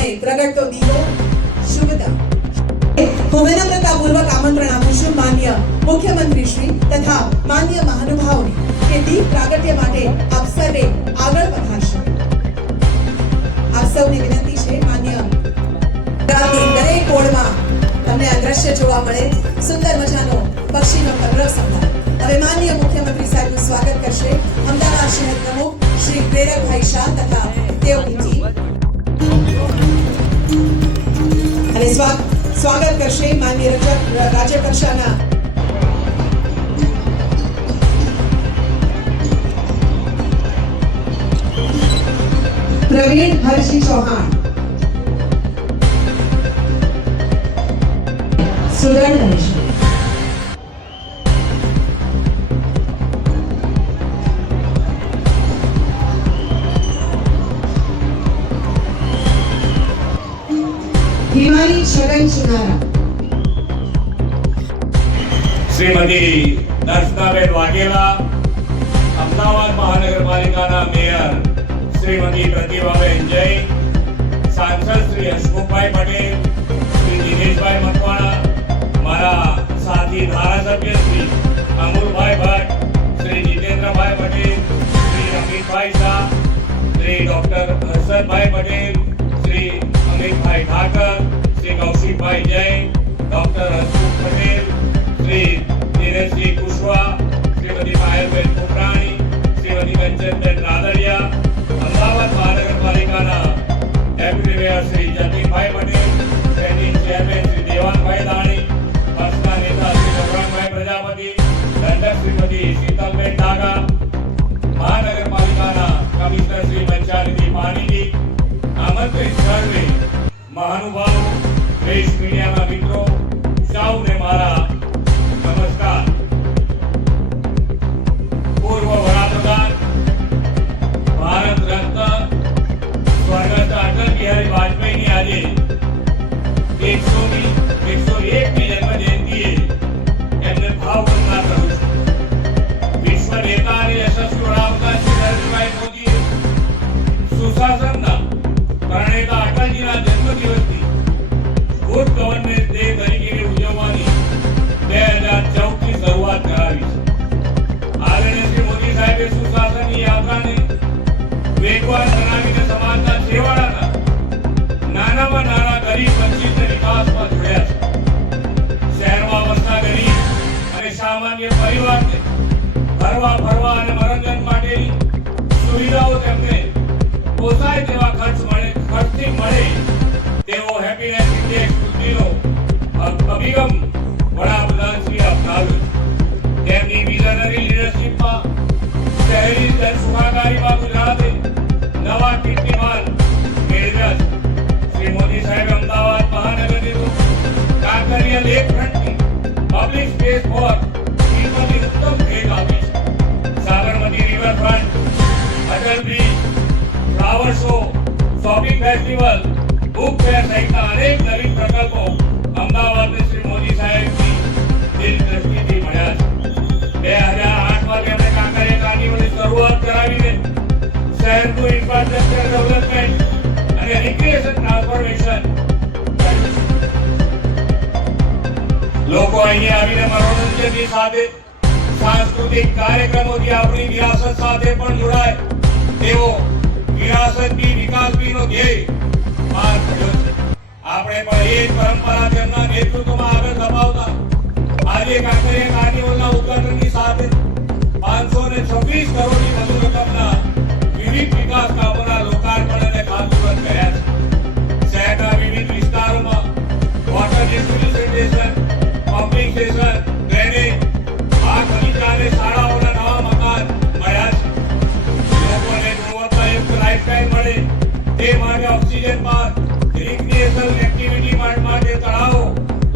સમય પ્રગટતો દીવો શુભદા। હું વિનમ્રતાપૂર્વક આમંત્રણ આપું છું માન્ય મુખ્યમંત્રી શ્રી તથા માન્ય મહાનુભાવોને કે દીપ પ્રાગટ્ય માટે આપ સર્વે આગળ વધારશો। આપ સૌને વિનંતી છે માન્ય દરેક કોણમાં તમને આ દ્રશ્ય જોવા મળે સુંદર મજાનો પક્ષીનો કલરવ સંભાળ। હવે માન્ય મુખ્યમંત્રી સાહેબનું સ્વાગત કરશે અમદાવાદ શહેર પ્રમુખ શ્રી પ્રેરકભાઈ શાહ તથા તેઓની ટીમ અને સ્વાગત કરશે માન્ય રાજ્ય કક્ષાના प्रवीण हर्षी चौहान, सुदर्शन रमेश, हिमानी छगन सुनारा, श्रीमती दर्शनाबेन वाघेला, अमदावाद महानगरपालिकाના મેયર श्रीमती प्रतिभाबेन जैन, सांसद श्री हसमुखभाई पटेल, श्री दिनेशभाई मकवाणा, मारा साथी धारासभ्य श्री अमूलभाई भट्ट, श्री जितेंद्रभाई पटेल, श्री अमितभाई शाह, श्री डॉक्टर हर्षदभाई पटेल, श्री अमितभाई ठाकर, श्री कौशिकभाई जैन, डॉक्टर हसमुख पटेल, श्री धीरजसिंह कुशवाहा, श्रीमती पायलबेन कुपराणी, श्रीमती कंचनबेन रादડિયા, અમદાવાદ મહાનગરપાલિકાના ડેપ્યુટી મેયર શ્રી જતીનભાઈ પટેલ, સ્ટેન્ડિંગ ચેરમેન શ્રી દેવાનભાઈ દાણી, પક્ષના નેતા શ્રી ગૌરાંગભાઈ પ્રજાપતિ, દંડક શ્રીમતી શીતલબેન ડાગા, મહાનગરપાલિકાના કમિશનર શ્રી પંચાનિધિ પાણીજી, આમંત્રિત સર્વે મહાનુભાવો, પ્રેસ મીડિયાના મિત્રો, સૌને મારા નમસ્કાર। પૂર્વ વડાપ્રધાન ભારત રત્ન સ્વર્ગસ્થ અટલ બિહારી વાજપેયીની આજે 101મી જન્મ જયંતિએ એમને ભાવવંદના કરું છું। વિશ્વ નેતા અને યશસ્વી વડાપ્રધાન શ્રી નરેન્દ્રભાઈ મોદીએ સુશાસનના પ્રણેતા અટલજીના જન્મદિવસની ગુડ ગવર્નન્સ ડે તરીકે ઉજવવાની 2014ની શરૂઆત કરાવી છે। આદરણીય શ્રી મોદી સાહેબે સુશાસનની યાત્રાને વેગવાન બનાવીને સમાજના છેવાડાના નાનામાં નાના ગરીબ વંચિતને વિકાસમાં જોડ્યા છે। શહેરમાં વસતા ગરીબ અને સામાન્ય પરિવારને ફરવા અને મનોરંજન માટેની સુવિધાઓ તેમને પોસાય તેવા ખર્ચથી મળે તેવો હેપીનેસ ઇન્ડેક્સ વૃદ્ધિનો અભિગમ વડાપ્રધાન શ્રી અપનાવ્યો છે। તેમની વિઝનરી લીડરશિપમાં શહેરી જન સુખાકારીમાં ગુજરાતે નવા કીર્તિમાન મેળવ્યા છે। શ્રી મોદી સાહેબે અમદાવાદ મહાનગરને તો કાંકરિયા લેક ફ્રન્ટની પબ્લિક સ્પેસ ફોર પીપલની ઉત્તમ ભેટ આપી છે। Sabarmati river front, Atal bridge, flower show, shopping festival, book fair સહિતના અનેક નવીન પ્રકલ્પો અમદાવાદને શ્રી મોદી સાહેબની દિલદૃષ્ટિથી મળ્યા છે। 2008માં તેમણે કાંકરિયા કાર્નિવલની શરૂઆત કરાવીને શહેરનું ઇન્ફ્રાસ્ટ્રક્ચર ડેવલપમેન્ટ અને રિક્રિએશન ટ્રાન્સફોર્મેશન કર્યું છે। લોકો અહીંયા આવીને મનોરંજનની સાથે સાંસ્કૃતિક કાર્યક્રમોથી આપણી વિરાસત સાથે પણ જોડાય તેવો વિરાસતની વિકાસનો ધ્યેય પાર પડ્યો છે। આપણે પણ એ જ પરંપરા તેમના નેતૃત્વમાં આગળ ધપાવતા આજે કાંકરિયા કાર્નિવલના ઉદ્ઘાટનની સાથે 526 કરોડની વધુ રકમના વિવિધ વિકાસ કામોના લોકાર્પણ અને ખાતમુહૂર્ત કર્યા છે। શહેરના વિવિધ વિસ્તારોમાં water distribution station, pumping station, drainage, આ બગીચા અને શાળાઓના નવા મકાન મળ્યા છે। લોકોને ગુણવત્તાયુક્ત લાઇફસ્ટાઇલ મળે તે માટે ઓક્સિજન પાર્ક, રિક્રિએશનલ એક્ટિવિટી માટે તળાવો,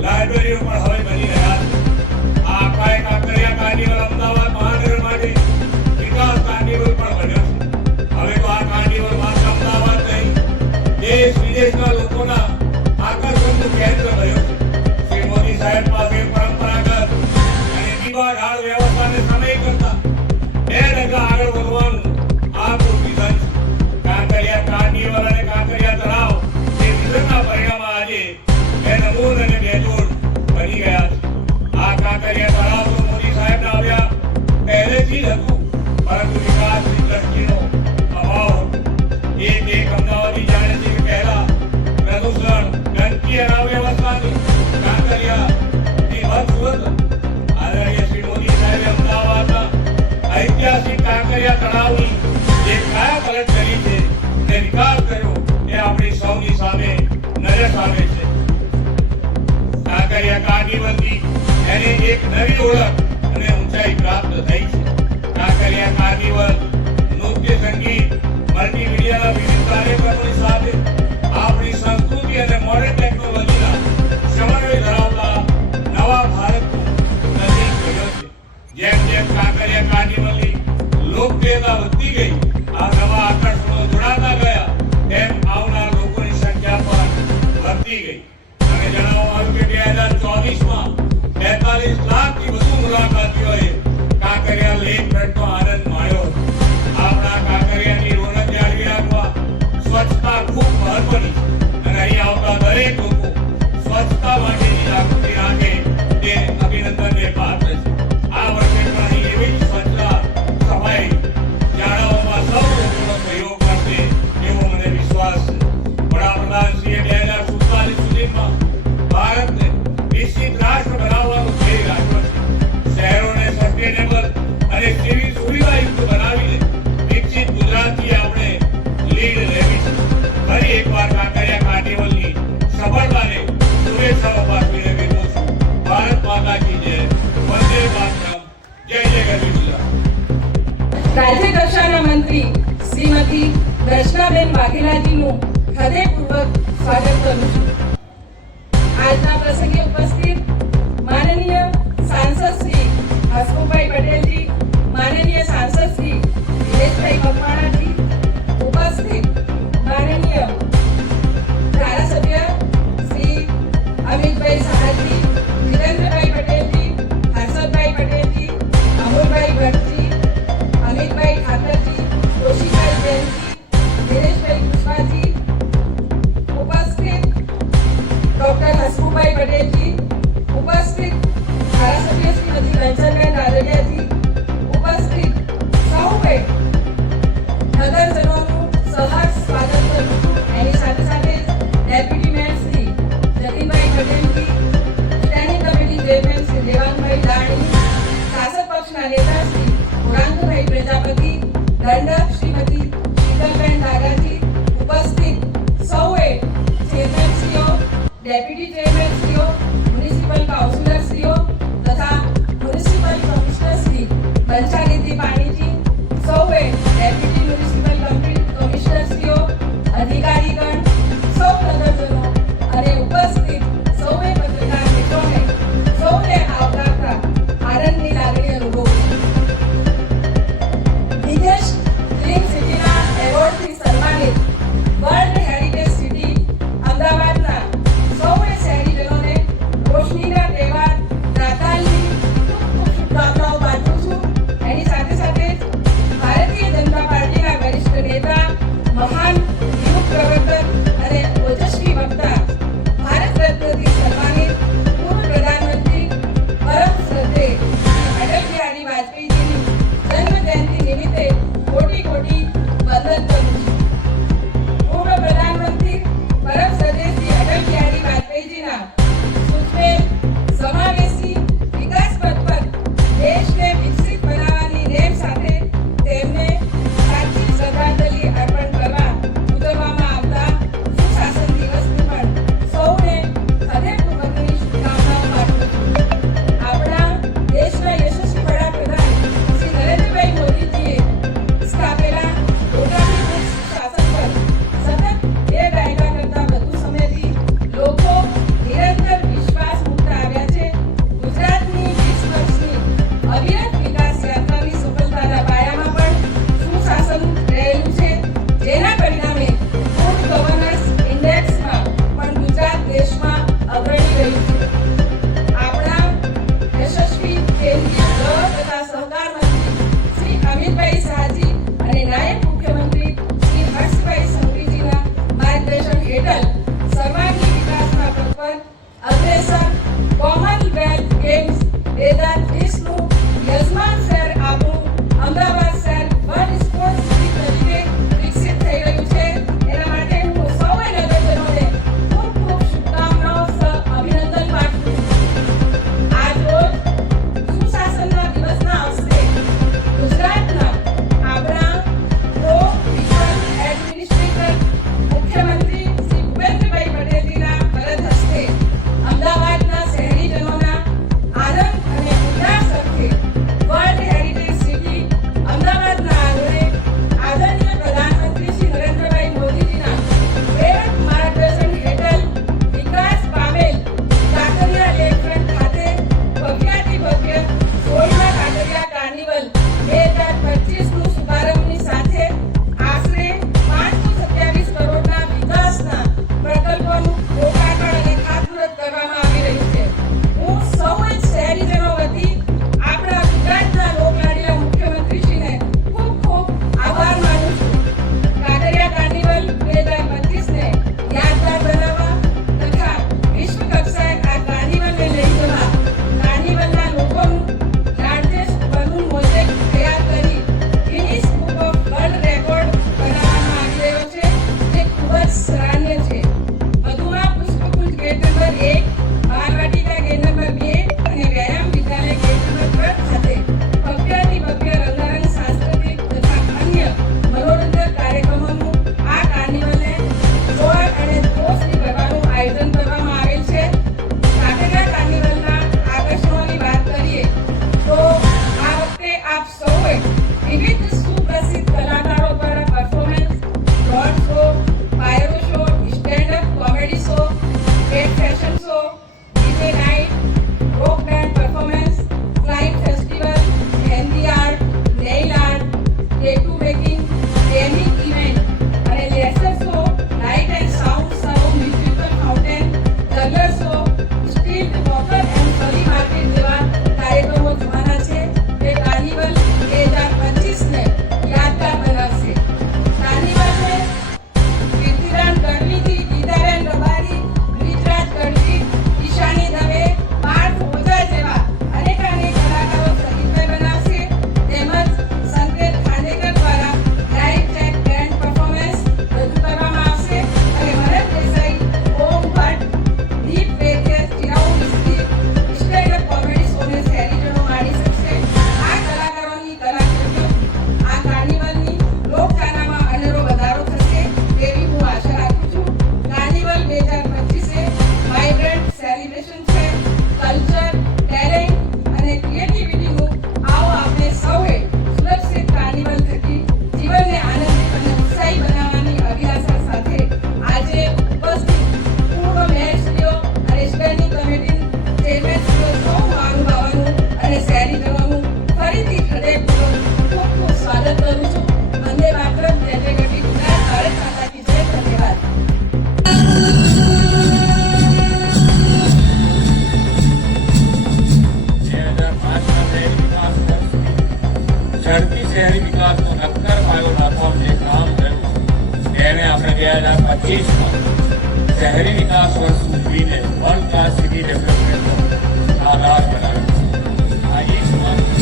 લાઇબ્રેરીઓ પણ હવે બની રહ્યા છે। આ આખા કાંકરિયા કાર્નિવલ અમદાવાદ મહાનગર માટે વિકાસ કાર્નિવલ પણ બન્યો છે। હવે તો આ કાર્નિવલ માત્ર અમદાવાદ નહીં, દેશ વિદેશના લોકોના આકર્ષણનું કેન્દ્ર બન્યો છે। શ્રી મોદી સાહેબ પાસે પરંપરાગત અને દીવાઢાળ વ્યવસ્થાને સમય કરતા 2 ડગલા આગળ વધવાનું આ વિઝન છે। કાંકરિયા કાર્નિવલ અને કાંકરિયા તળાવ એ સૌની સામે નજર સામે છે. કાંકરિયા કાર્નિવલની એને એક નવી ઓળખ અને ઊંચાઈ પ્રાપ્ત થઈ છે. કાંકરિયા કાર્નિવલ નૃત્ય, સંગીત, મલ્ટીમીડિયાના વિવિધ કાર્યક્રમોની સાથે આપણી સંસ્કૃતિ અને મોડર્ન ટેકનોલોજીના સમન્વય ધરાવતા નવા ભારતનું પ્રતીક બન્યો છે. જેમ જેમ કાંકરિયા કાર્નિવલની લોકપ્રિયતા વધતી ગઈ, આ નવા આકર્ષણો જોડાતા ગયા, તેમ આવનાર લોકોની સંખ્યા પણ વધતી ગઈ. અને જણાવવામાં આવ્યું કે 2024માં 43 લાખથી વધુ મુલાકાતીઓએ કાંકરિયા લેક ફ્રન્ટનો આનંદ માણ્યો હતો. આપણા કાંકરિયાની રોનક જાળવી રાખવા સ્વચ્છતા ખૂબ મહત્વની છે અને અહીં આવતા દરેક લોકો સ્વચ્છતા માટેની જાગૃતિ રાખે તે અભિનંદનને પાત્ર છે. આ વર્ષે પણ અહીં એવી જ સ્વચ્છતા સફાઈ જાળવવામાં સૌ લોકોનો સહયોગ કરશે એવો મને વિશ્વાસ છે. વડાપ્રધાનશ્રીએ 2047 સુધીમાં ભારતને વિકસિત રાષ્ટ્ર બનાવવાનો ધ્યેય રાખ્યો છે. શહેરોને સસ્ટેનેબલ અને સેવી સુવિધાયુક્ત બનાવીને વિકસિત ગુજરાતથી આપણે લીડ લેવી છે. ફરી એકવાર કાંકરિયા કાર્નિવલની સફળતાને શુભેચ્છાઓ પાઠવીને વિરમું છું. ભારત માતા કી જય. વંદે માતરમ. જય જય ગરવી ગુજરાત. રાજ્ય કક્ષાના મંત્રી શ્રીમતી દર્શનાબેન વાઘેલાજીનું હૃદયપૂર્વક સ્વાગત કરું છું. આજના પ્રસંગે ઉપસ્થિત માનનીય સાંસદ શ્રી હસમુખભાઈ પટેલજી, માનનીય સાંસદ શ્રી દિનેશભાઈ મકવાણાજી, ઉપસ્થિત માનનીય ધારાસભ્ય શ્રી અમિતભાઈ સાહાજી, વિરેન્દ્રભાઈ પટેલજી, હર્ષદભાઈ પટેલજી, અમોલભાઈ ભટ્ટજી, અમિતભાઈ ઠાકરજી, કૌશિકભાઈ જૈનજી, દિનેશભાઈ પુષ્પાજી, ઉપસ્થિત ડોક્ટર હસમુખભાઈ પટેલજી, ઉપસ્થિત ધારાસભ્ય શ્રીમતી રંજનબેન રાદડિયાજી, ઉપસ્થિત સૌએ નગરજનોનું સહાર્દ સ્વાગત કરું છું. એની સાથે સાથે ડેપ્યુટી મેયર શ્રી જતીનભાઈ પટેલજી, standing committee chairman Shri Devangbhai Dani, શાસક પક્ષના નેતા શ્રી પુરાંગભાઈ પ્રજાપતિ, દંડક શ્રીમતી શીતલબેન દાદાજી, ઉપસ્થિત સૌએ ચેરમેનશ્રીઓ, ડેપ્યુટી ચેરમેનશ્રીઓ, મ્યુનિસિપલ કાઉન્સિલરશ્રીઓ તથા મ્યુનિસિપલ કમિશનર શ્રી બંછાનિધિ પાણીજી, સૌએ ડેપ્યુટી મ્યુનિસિપલ કમિશનરશ્રીઓ, અધિકારીગણ, સૌ નગરજનો અને ઉપસ્થિત સૌએ પત્રકાર મિત્રોને સૌને આવકારતા આનંદની લાગણી અનુભવું છું. વિદેશ ક્લીન સિટીના એવોર્ડથી સન્માનિત વર્લ્ડ હેરિટેજ સિટી અમદાવાદના સૌએ શહેરીજનોને રોશનીના તહેવાર નાતાલની ખૂબ શુભકામનાઓ પાઠવું છું. એની સાથે સાથે ભારતીય જનતા પાર્ટીના વરિષ્ઠ નેતા, મહાન યુગ પ્રવર્તક અને ઓજસ્વી વક્તા, ભારત રત્નથી સન્માનિત પૂર્વ પ્રધાનમંત્રી પરમ શ્રદ્ધેય શ્રી અટલ બિહારી વાજપેયીજીની જન્મ જયંતિ નિમિત્તે કોટી કોટી વંદન કરું છું. પૂર્વ પ્રધાનમંત્રી પરમ શ્રદ્ધેય શ્રી અટલ બિહારી વાજપેયીજીના સૂચવેલ સમાવેશી વિકાસ પથ પર દેશને વિકસિત બનાવવાની નેમ સાથે તેમને સાચી શ્રદ્ધાંજલિ અર્પણ કરવા ઉજવવામાં આવતા સુશાસન દિવસની પણ સૌને હૃદયપૂર્વકની શુભકામનાઓ પાઠવું છું. આપણા દેશના યશસ્વી વડાપ્રધાન શ્રી નરેન્દ્રભાઈ મોદીજીએ સ્થાપેલા લોટાભિમુખ શાસન પર સતત 2 દાયકા કરતાં વધુ સમયથી લોકો નિરંતર વિશ્વાસ મૂકતા આવ્યા છે. ગુજરાતની 20 વર્ષની અવિરત વિકાસ યાત્રાની સફળતાના પાયામાં પણ સુશાસન રહેલું છે, જેના પરિણામે ગુડ ગવર્નન્સ ઇન્ડેક્સમાં પણ ગુજરાત દેશમાં અગ્રણી રહ્યું છે. આપણા યશસ્વી કેન્દ્રીય ગૃહ તથા સહકાર મંત્રી શ્રી અમિતભાઈ શાહજી અને નાયબ મુખ્યમંત્રી શ્રી હર્ષભાઈ સંઘવીજીના માર્ગદર્શન હેઠળ સર્વાંગી વિકાસના પથ પર અગ્રેસર કોમનવેલ્થ ગેમ્સ 2020નું યજમાન શહેર આપણું અમદાવાદ શહેર વર્લ્ડ સ્પોર્ટ્સ સિટી તરીકે વિકસિત થઈ રહ્યું છે. એના માટે હું સૌએ નગરજનોને ખૂબ ખૂબ શુભકામનાઓ સહ અભિનંદન પાઠવું છું. આજ રોજ સુશાસનના દિવસના અવસરે ગુજરાતના આપણા પ્રો વિઝન એડમિનિસ્ટ્રેટર મુખ્યમંત્રી શ્રી 2025માં શહેરી વિકાસ વર્ષ ઉજવીને વર્લ્ડ ક્લાસ સિટી ડેવલપમેન્ટનો આધાર બનાવ્યો છે. આ એક માત્ર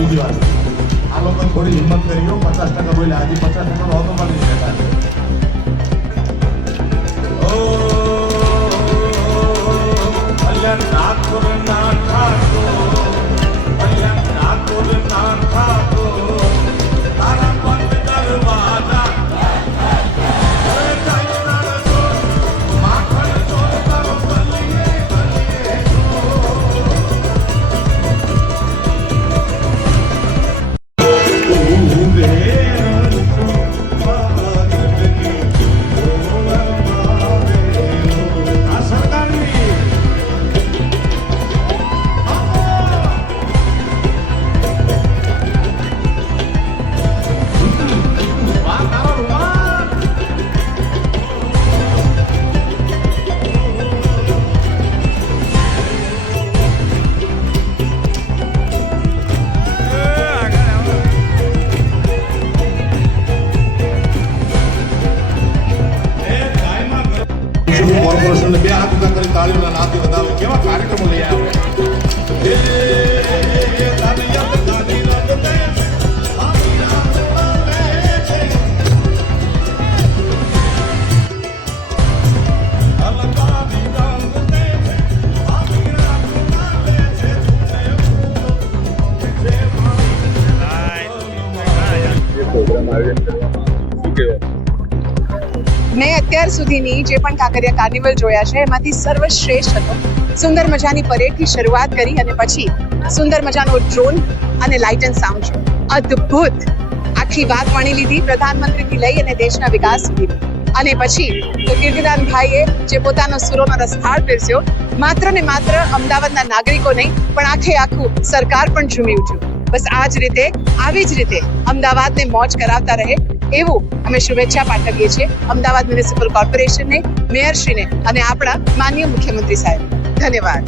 બીજી વાત આ લોકો થોડી હિંમત કરી 50% બોલ્યા, હજી 50% હોતો પણ નહીં કહેતા. કોર્પોરેશનને બે હાથ ઉભા કરી તાળીઓના નાદથી વધાવે કેવા કાર્યક્રમો લઈ મેં અત્યાર સુધીની જે પણ કાંકરિયા કાર્નિવલ જોયા છે એમાંથી સર્વશ્રેષ્ઠ હતો. સુંદર મજાની પરેડથી શરૂઆત કરી અને પછી સુંદર મજાનો ડ્રોન અને લાઇટ એન્ડ સાઉન્ડ શો. અદ્ભુત આખી વાત માણી લીધી, પ્રધાનમંત્રીથી લઈ અને દેશના વિકાસ સુધી. અને પછી તો કીર્તિદાનભાઈએ જે પોતાનો સુરોનો રસથાળ પીરસ્યો, માત્ર ને માત્ર અમદાવાદના નાગરિકો નહીં પણ આખે આખું સરકાર પણ ઝૂમી ઉઠ્યું. બસ આ જ રીતે આવી જ રીતે અમદાવાદને મોજ કરાવતા રહે એવું અમે શુભેચ્છા પાઠવીએ છીએ અમદાવાદ મ્યુનિસિપલ કોર્પોરેશનને, મેયરશ્રીને અને આપણા માનનીય મુખ્યમંત્રી સાહેબ. ધન્યવાદ.